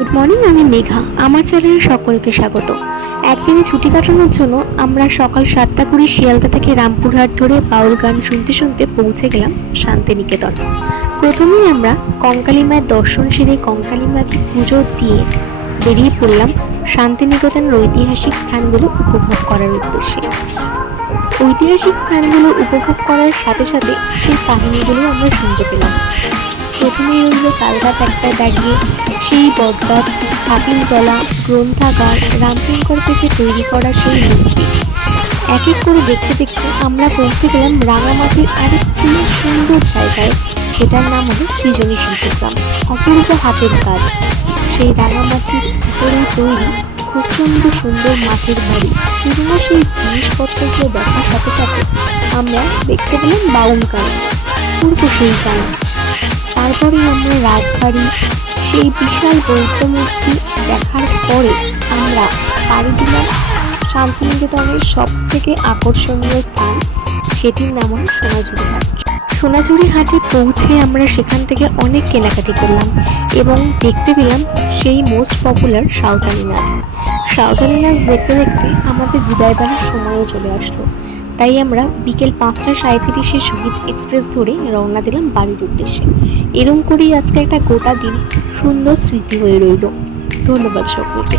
Good morning, আমি মেঘা। আমার চ্যানেলে সকলকে স্বাগত। একদিনে ছুটি কাটানোর জন্য আমরা সকাল 7টা 20 শিয়ালদা থেকে রামপুরহাট ধরে বাউল গান শুনতে শুনতে পৌঁছে গেলাম শান্তিনিকেতন। প্রথমেই আমরা কঙ্কালী মায়ের দর্শন সেরে কঙ্কালী মাকে পুজো দিয়ে বেরিয়ে পড়লাম শান্তিনিকেতনের ঐতিহাসিক স্থানগুলো উপভোগ করার উদ্দেশ্যে। ঐতিহাসিক স্থানগুলো উপভোগ করার সাথে সাথে সেই কাহিনীগুলো আমরা শুনতে পেলাম। প্রথমেই রইল তালগাছ একটায় দাঁড়িয়ে সেই বটগাছ, হাতিমতলা, গ্রন্থাগার, রামকিঙ্কর পেছে তৈরি করা সেই মূর্তি। এক এক করে দেখতে দেখতে আমরা পৌঁছে গেলাম রাঙামাটির আরেকটি সুন্দর জায়গায়, যেটার নাম হলো সৃজনী শিল্পগ্রাম। অপূর্ব হাতের কাজ, সেই রাঙামাটির উপরেই তৈরি প্রচণ্ড সুন্দর মাটির বাড়ি। পুরোনো সেই জিনিসপত্রগুলো দেখার সাথে সাথে আমরা দেখতে পেলাম বাউল গান, পূর্ব সেই গান। তারপরে আমরা রাজবাড়ি, সেই বিশাল বৌদ্ধ মূর্তি দেখার পরে আমরা পাড়ি দিলাম শান্তিনিকেতনের সব থেকে আকর্ষণীয় স্থান, সেটির নাম হল সোনাঝুরি হাট। সোনাঝুরি হাটে পৌঁছে আমরা সেখান থেকে অনেক কেনাকাটি করলাম এবং দেখতে পেলাম সেই মোস্ট পপুলার সাঁওতালি নাচ। সাঁওতালি নাচ দেখতে দেখতে আমাদের বিদায়বেলার সময়ও চলে আসলো, তাই আমরা বিকেল 5টা 37-এ শহীদ এক্সপ্রেস ধরে রওনা দিলাম বাড়ির উদ্দেশ্যে। এরম করেই আজকে একটা গোটা দিন সুন্দর স্মৃতি হয়ে রইল। ধন্যবাদ সকলকে।